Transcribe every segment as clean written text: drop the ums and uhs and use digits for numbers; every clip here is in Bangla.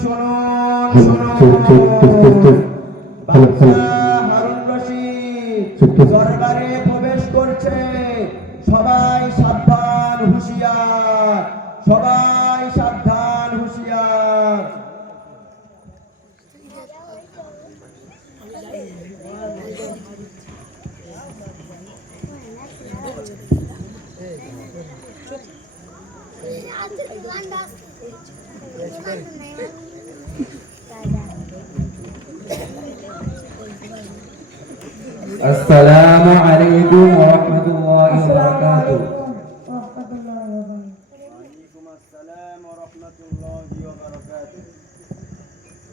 শুনুন বাদশা হারুন রশিদ দরবারে প্রবেশ করছে। সবাই সাবধান, হুঁশিয়ার, সবাই সাবধান, হুঁশিয়ার। আসসালামু আলাইকুম ওয়া রাহমাতুল্লাহি ওয়া বারাকাতুহু।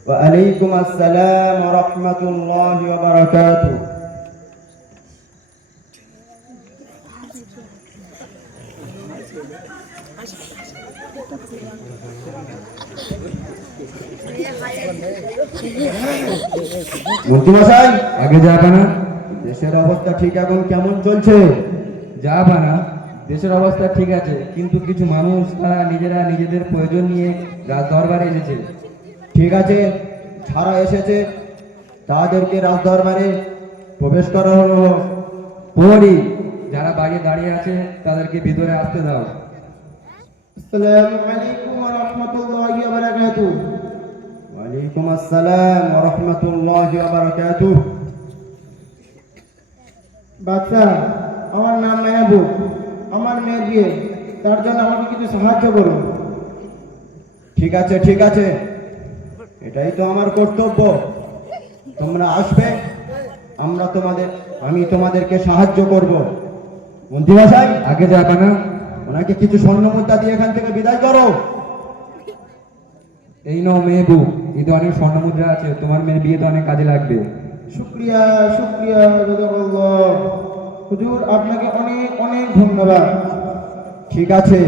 ওয়া আলাইকুম আসসালাম ওয়া রাহমাতুল্লাহি ওয়া বারাকাতুহু। মন্ত্রীমশাই, আগে যাবা না? দেশের অবস্থা ঠিক এখন কেমন চলছে? যাবা না? দেশের অবস্থা ঠিক আছে, কিন্তু কিছু মানুষ তারা নিজেরা নিজেদের প্রয়োজন নিয়ে রাজ দরবারে এসেছে। ঠিক আছে, যারা এসেছে তাদেরকে রাজ দরবারে প্রবেশ করা হলো। পরি যারা বাইরে দাঁড়িয়ে আছে তাদেরকে ভিতরে আসতে দাও। আসসালামু আলাইকুম ওয়া রাহমাতুল্লাহি ওয়া বারাকাতুহু। ওয়া আলাইকুম আসসালাম ওয়া রাহমাতুল্লাহি ওয়া বারাকাতুহু। বাদশা, আমার নাম মায়াবুব, আমার মেয়ের বিয়ে, তার জন্য আমাকে কিছু সাহায্য করুন। ঠিক আছে, ঠিক আছে, এটাই তো আমার কর্তব্য। তোমরা আসবে, আমি তোমাদেরকে সাহায্য করব। মন্ত্রীমশাই, আগে যাবা না? ওনাকে কিছু স্বর্ণ মুদ্রা দিয়ে এখান থেকে বিদায় করো। এই নাও মেহবুব, ঈদে অনেক স্বর্ণ মুদ্রা আছে, তোমার মেয়ের বিয়েতে অনেক কাজে লাগবে। শুকরিয়া, শুকরিয়া, জাযাকাল্লাহ। হুজুর, আপনাকে অনেক অনেক ধন্যবাদ। ঠিক আছে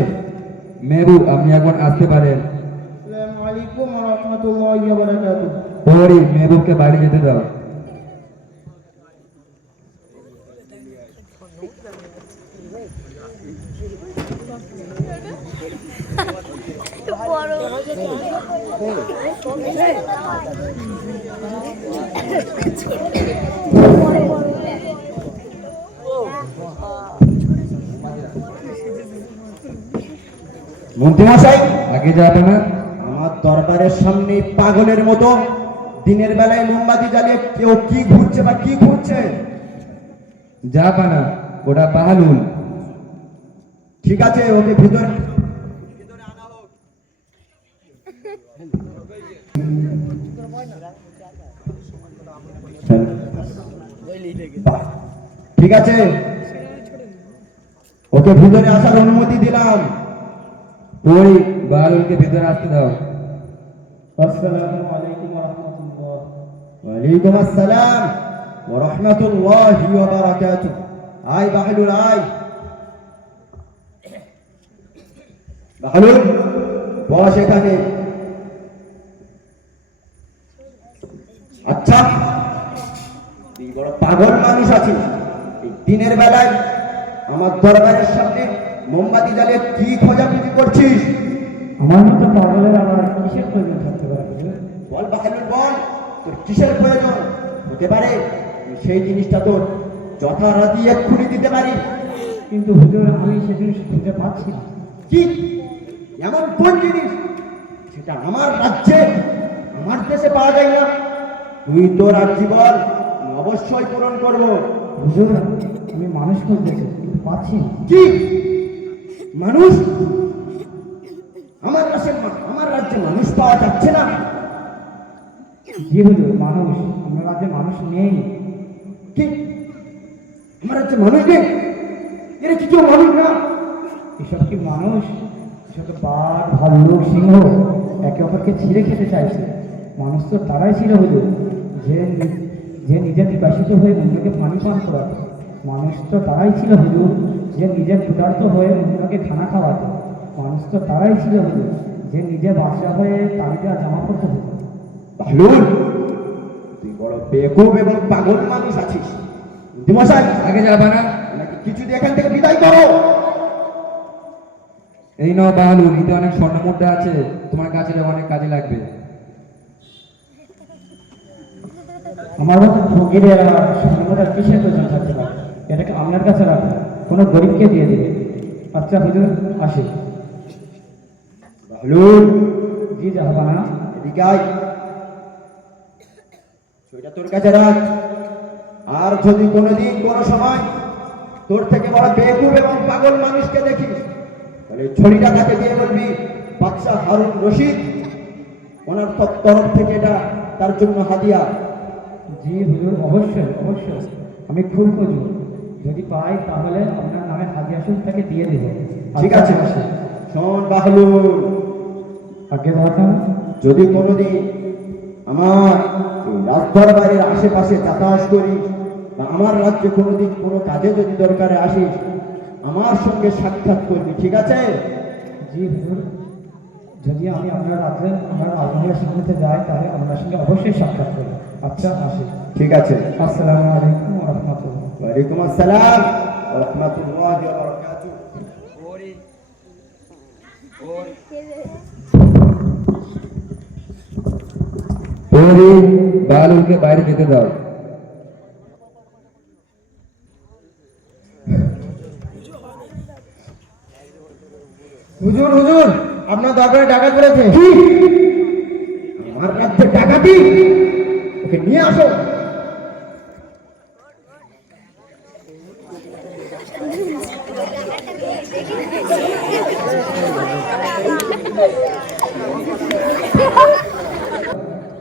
মেহবুব, আপনি এখন আসতে পারেন। আসসালামু আলাইকুম ওয়া রাহমাতুল্লাহি ওয়া বারাকাতুহু। পরি মেহবুবকে বাড়ি যেতে দাও। মন্ত্রীমশাই, আগে যাবে না? আমার দরবারের সামনে পাগলের মতো দিনের বেলায় মোমবাতি জ্বালিয়ে কেউ কি ঘুরছে বা কি ঘুরছে? যাবা না, ওটা বাহালুল। ঠিক আছে, ওকে ভিতরে আনা হোক। ঠিক আছে, ওকে ভিতরে আসার অনুমতি দিলাম। পরি বাহালুলকে ভিতরে আসতে দাও। আসসালামু আলাইকুম ওয়া রাহমাতুল্লাহ। ওয়া আলাইকুম আসসালাম ওয়া রাহমাতুল্লাহি ওয়া বারাকাতুহু। আয় বাহলুল, আয় বাহলুল, বস এখানে। আচ্ছা, তুই বড় পাগল মানুষ আছিস, এই দিনের বেলায় আমার দরবারের সামনে মোমবাতি জ্বালিয়ে কি খোঁজাখুঁজি করছিস? আমার মতো পাগলের আবার কিসের প্রয়োজন থাকতে পারে? বল বাহালুল, বল, তোর কিসের প্রয়োজন হতে পারে? সেই জিনিসটা তোর যথারীতি এক্ষুনি দিতে পারি। কিন্তু হুজুর, আমি সে জিনিস খুঁজে পাচ্ছি না। কি এমন কোন জিনিস সেটা আমার রাজ্যে, আমার দেশে পাওয়া যায় না? তুই তোর আর্জি বল, আমি অবশ্যই পূরণ করব। হুজুর, আমি মানুষ খুঁজতেছি কিন্তু পাচ্ছি না। কি মানুষ? আমার রাজ্যে মানুষ পাওয়া যাচ্ছে না? জি হুজুর, মানুষ, আমার রাজ্যে মানুষ নেই। কি আমার রাজ্যে মানুষ নেই? এরা কি কেউ মানুষ না? এসব কি মানুষ? এসব তো বাঘ, ভাল্লুক, সিংহ একে অপরকে ছিঁড়ে খেতে চাইছে। মানুষ তো তারাই ছিল হুজুর, যে নিজে বিকাশিত হয়ে অন্যকে পানি পান করাতো। মানুষ তো তারাই ছিল হুজুর, যে নিজে ক্ষুধার্ত হয়ে অন্যকে খানা খাওয়াতো। মানুষ তো তারাই ছিল হুজুর, যে নিজে বাদশা হয়ে তালিকা জামা পড়তে হতো। বাহলুল, তুই বড় বেকুব এবং পাগল মানুষ আছিস। মশাই, আগে যাবা না? নাকি কিছু দিয়ে এখান থেকে বিদায় করো। এই নাও বাহালুল, ঈদে অনেক স্বর্ণ মুদ্রা আছে, তোমার কাছে অনেক কাজে লাগবে। আমার মতো ফকিরের আর স্বাধীনতার কিসের প্রয়োজন থাকতে পারে? এটাকে আপনার কাছে রাখুন, কোনো গরিবকে দিয়ে দেবে। আচ্ছা হুজুর, আসি। বাহলুল, জি জাহাপানা। এদিকে আয়। ছুরিটা তোর কাছে রাখ। আর যদি কোনোদিন কোনো সময় তোর থেকে বড় বেকুব এবং পাগল মানুষকে দেখিস, তাহলে ছড়িটা তাকে দিয়ে বলবি বাদশাহ হারুন রশিদ ওনার তরফ থেকে এটা তার জন্য হাদিয়া। জি হুজুর, অবশ্যই অবশ্যই, আমি খুব খুঁজব, যদি পাই তাহলে আপনার নামে হাদিয়া শুধু তাকে দিয়ে দেব। ঠিক আচ্ছা, আছে, আসি। শোন বাহলুল, আগে জাহাপানা। যদি কোনোদিন আমার এই রাজদরবারের আশেপাশে যাতায়াত করিস বা আমার রাজ্যে কোনোদিন কোনো কাজে যদি দরকারে আসিস, আমার সঙ্গে সাক্ষাৎ করবি, ঠিক আছে? জি হুজুর, যদি আমি আপনার রাজ্যে আমার আলমারিয়া শিখতে যাই তাহলে আপনার সঙ্গে অবশ্যই সাক্ষাৎ করব। আচ্ছা, আসি। ঠিক আছে। আসসালামু আলাইকুম ওয়া রাহমাতুল্লাহ। ওয়ালাইকুম আসসালাম ওয়া রাহমাতুল্লাহি ওয়া বারাকাতুহু। পরে বালুলকে বাইরে যেতে দাও। হুজুর হুজুর, আপনার দরবারে ডাকাত পড়েছে। আমার রাজ্যে ডাকাতি? ওকে নিয়ে আসো।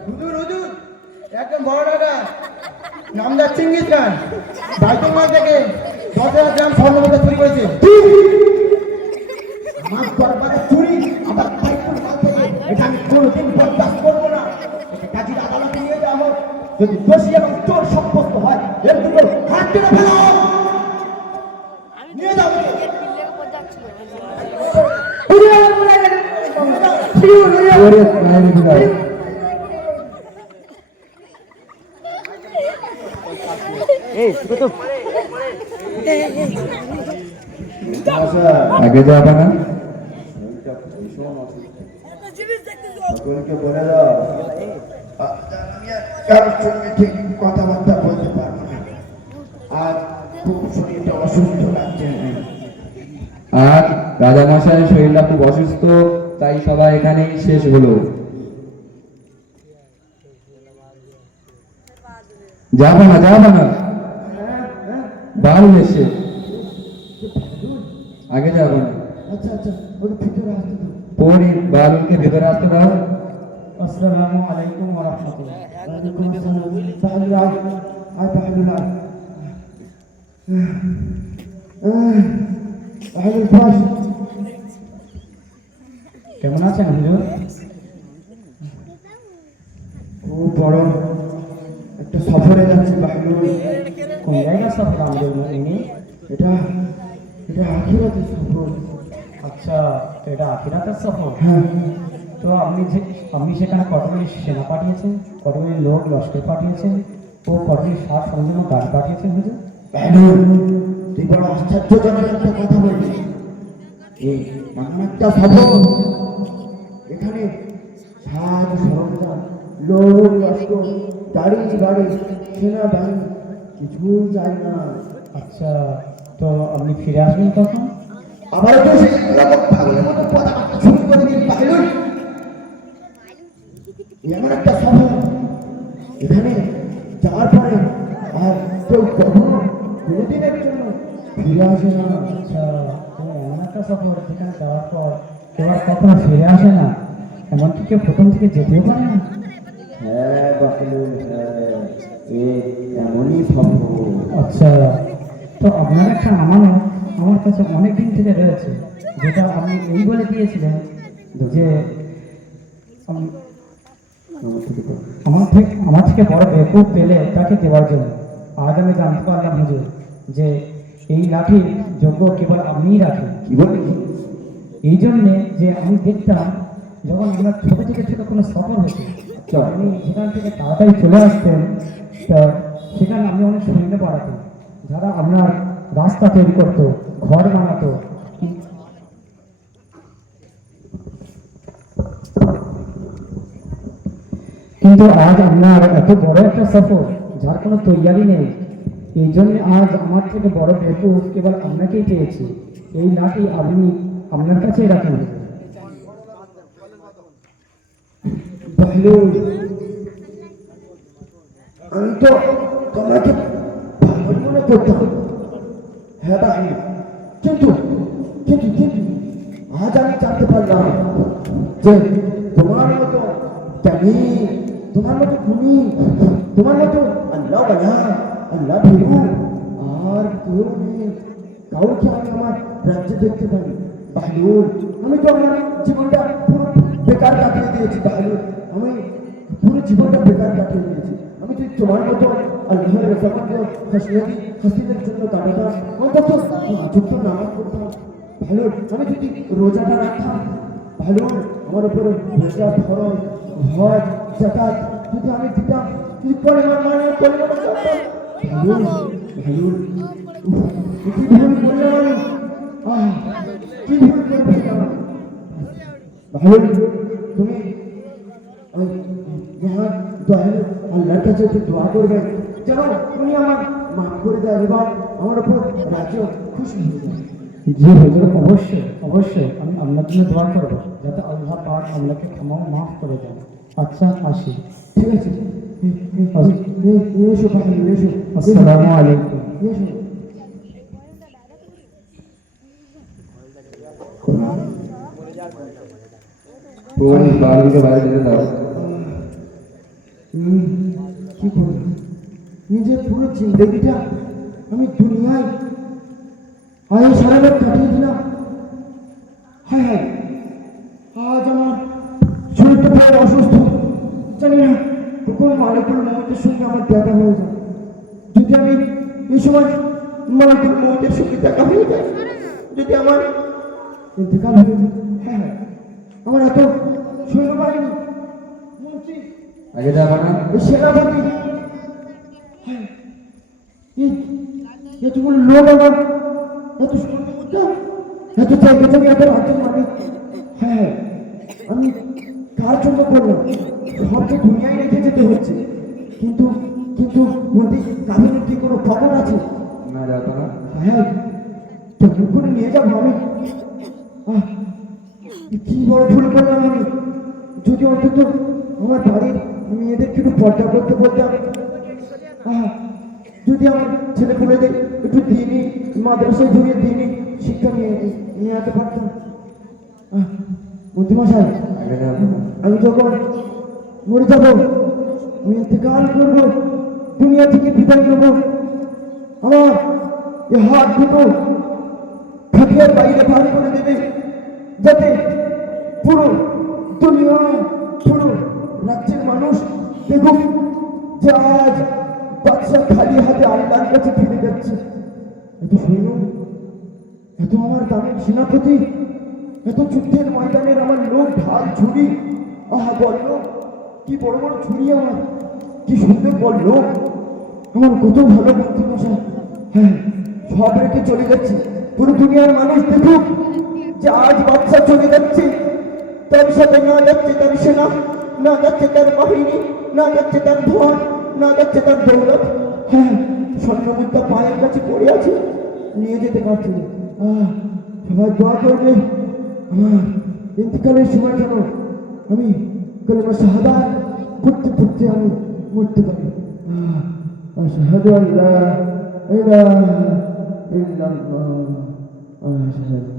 হুজুর হুজুর, একদম বড় ডাকাত, নামদার চিঙ্গিস খান, বাইতুল মাল থেকে 10,000 গ্রাম স্বর্ণমুদ্রা চুরি করেছে। আমার দরবারে চুরি, আবার বাইতুল মাল থেকে, এটা আমি কোনোদিন বরদাস্ত করবো না। একে কাজীর আদালতে নিয়ে যাওয়া হোক। যদি দোষী এবং চোর সাব্যস্ত হয়, এর দুটো হাত কেটে ফেলো। নিয়ে যাও। পরে বাইরে যেতে দাও। আগে যাবে না? সকলকে বলে দাও, আমি আর কারোর সঙ্গে ঠিক কথাবার্তা বলতে পারবো না। আজ খুব শরীরটা অসুস্থ লাগছে। আর রাজামশাইয়ের শরীরটা খুব অসুস্থ, তাই সবাই এখানেই শেষ হলো। যাবো না বালুল এসে আগে যাবো না। আচ্ছা আচ্ছা, ওকে ভিতরে আসতে দাও। পরে বালুলকে ভেতরে আসতে দাও। আসসালামু আলাইকুম ওয়া রাহমাতুল্লাহ। ওয়ালাইকুম আসসালাম। বাহলুল আয়, আয় বাহলুল আয়। বাহলুল বস। কেমন আছেন হুজুর? খুব বড় একটা সফরে যাচ্ছি বাহলুল। কোন জায়গার সফর আমাদের ইনি? এটা এটা আখিরাতের সফর। আচ্ছা, তো এটা আখিরাতের সফর। হ্যাঁ, তো আপনি সেখানে কতগুলি সেনা পাঠিয়েছেন, কতগুলি লোক লস্কর পাঠিয়েছেন ও কতগুলি সার সরঞ্জাম গাড়ি পাঠিয়েছেন হুজুর? বাহলুল, তুই বড় আশ্চর্যজনক একটা কথা বলবি। এই এমন একটা সফর, এখানে সাজ সরঞ্জাম, লোক লস্কর, গাড়ি গাড়ি, সেনাবাহিনী কিছুই যায় না। আচ্ছা, তো আপনি ফিরে আসবেন কখন? আবার তো সেই রকম পাগলের মতো কথাবার্তা শুরু করে দিন বাহলুল। এমন একটা সফর, এখানে যাওয়ার পরে আর কেউ কখনো কোনোদিনের জন্য ফিরে আসে না। আচ্ছা, তো এমন একটা সফর যেখানে যাওয়ার পর কেউ আর কখনো ফিরে আসে না, এমনকি কেউ প্রথম থেকে যেতেও পারে না? হ্যাঁ বাহলুল, হ্যাঁ, এমনই সফর। আচ্ছা, তো আপনার একটা আমানত আমার কাছে অনেক দিন থেকে রয়েছে, যেটা আপনি এই বলে দিয়েছিলেন যে আমার থেকে বড় বেকুব পেলে তাকে দেওয়ার জন্য। আজ আমি জানতে পারলাম হুজুর যে এই লাঠির যোগ্য কেবল আপনিই রাখেন। কি বললি? এই জন্যে যে আমি দেখতাম যখন আমরা ছোট থেকে ছোট কোনো সফর হতো, তো আপনি সেখান থেকে তাড়াতাড়ি চলে আসতেন, তা সেখানে আপনি অনেক সৈন্য বাড়াতেন, যারা আপনার রাস্তা তৈরি করতো, ঘর বানাতো। কিন্তু আজ আপনার এত বড় একটা সফর যার কোনো তৈয়ারি নেই। এই জন্য আজ আমার থেকে বড় বেকুব কেবল আপনাকেই পেয়েছি। এই লাঠি আপনি আপনার কাছেই রাখেন। বাহলুল, আমি তো তোমাকে পাগল মনে করতাম। হ্যাঁ বাহলুল, কিন্তু কিন্তু কিন্তু আজ আমি জানতে পারলাম যে তোমার মতো জ্ঞানী, তোমার মতো গুণী, তোমার মতো আল্লাহ ওয়ালা, আল্লাহ ভীরু আর কেউ নেই। কাউকে আমি আমার রাজ্যে দেখতে পারি। বাহলুল, আমি তো আমার জীবনটা পুরো বেকার কাটিয়ে দিয়েছি। বাহলুল, আমি পুরো জীবনটা বেকার কাটিয়ে দিয়েছি। আমি যদি তোমার মতো আল্লাহর রেজামত হাসিনের জন্য কাটাতাম, অন্তত যুক্ত নামাজ পড়তাম। বাহলুল, আমি যদি রোজাটা রাখতাম, বাহলুল, আমার উপরে রোজা, ফরজ, হজ, যাকাত যদি আমি দিতাম, যদি পরিমাণ মানের পরিমাণ করতাম। বাহলুল, বাহলুল, কি ভুল করলাম আমি? কি ভুল করে ফেললাম? বাহলুল, তুমি দয়ালু আল্লাহর কাছে একটু দোয়া করবেন যেন উনি আমার মাফ করে দেয় এবং আমার উপর রাজ্য খুশি হয়ে যায়। জি হুজুর, অবশ্যই অবশ্যই আমি আপনার জন্য দোয়া করবো যাতে আল্লাহ পাক আপনাকে ক্ষমা মাফ করে দেন। আচ্ছা, আসি। ঠিক আছে, এসো বাহলুল, এসো। আসসালামু আলাইকুম। এসো। পুলিশ বাড়িকে বাইরে যেতে দাও। কি করব? নিজের পুরো জিন্দগিটা আমি দুনিয়ায় সারা রাত কাটিয়ে দিলাম। হায় হায়, আজ আমার শরীরটা প্রায় অসুস্থ। জানি না কখন মালিকুল মৌতের সঙ্গে আমার দেখা হয়ে যায়। যদি আমি এই সময় মালিকুল মৌতের সঙ্গে দেখা হয়ে যায়, যদি আমার ইন্তেকাল হয়ে যায়, হ্যাঁ হ্যাঁ, আমার এত সৈন্যবাহিনী, মন্ত্রী, আগে যাবে না? এই সেনাপতি, হ্যাঁ, এতগুলো লোক, আমার এত সৈন্যমুদ্রা, এত জায়গা জমি, এত রাজ্যের মালিক, হ্যাঁ, আমি কার জন্য করলাম? সবকে দুনিয়ায় রেখে যেতে হচ্ছে। কিন্তু কিন্তু মন্ত্রী, কাবিনের কি কোনো খবর আছে? না, যাবে না। হ্যাঁ, কেমন করে নিয়ে যাবো আমি? কি বড় ভুল করলাম আমি। যদি অন্তত আমার বাড়ির মেয়েদেরকে একটু পর্দা করতে বলতাম, যদি আমার ছেলে পুলেদের একটু দিনই মাদ্রাসায় ধরিয়ে দিনই শিক্ষা নিয়ে যেতে পারতাম। মন্ত্রীমশাই, আগে যাবে না। আমি যখন মরে যাব, আমি ইন্তেকাল করবো, দুনিয়া থেকে বিদায় নেবো, আমার এ হাত দুটো খাটিয়ার বাইরে ভার করে দেবে, যাতে পুরো দুনিয়া, পুরো রাজ্যের মানুষ দেখুক যে আজ বাদশা খালি হাতে আল্লাহর কাছে ফিরে যাচ্ছে। এত সৈন্য, এত আমার দামের সেনাপতি, এত যুদ্ধের ময়দানের আমার লোক, ঢাল ছুরি, বললো কি বড় বড় ছুরি, আমার কি সুন্দর বললো, আমার কত ভালো বন্ধু মশাই। হ্যাঁ, সব রেখে চলে যাচ্ছি, পুরো দুনিয়ার মানুষ দেখুক যে আজ বাচ্চা চলে যাচ্ছে, তার সাথে না যাচ্ছে তার সেনা, না যাচ্ছে তার বাহিনী, না যাচ্ছে তার ধন, না যাচ্ছে তার দৌলত। হ্যাঁ, স্বর্ণমুদ্রা পায়ের কাছে পড়ে আছে, নিয়ে যেতে পারছি না। সবাই দোয়া করবে আমার ইন্তেকালের সময় যেন আমি কলেমা শাহাদাত পড়তে পড়তে আমি মরতে পারি। আশহাদু আল্লা ইলাহা ইল্লাল্লাহ, আশহাদু।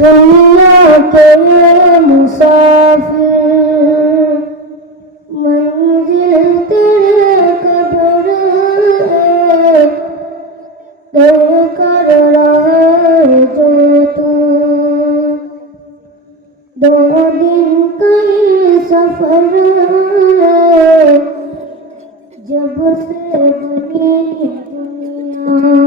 जन्नत मुसाफिर मंजिल तेरे कब्र है, तय कर रहा है जो तू, 2 दिन का ये सफर है, जब से बनी दुनिया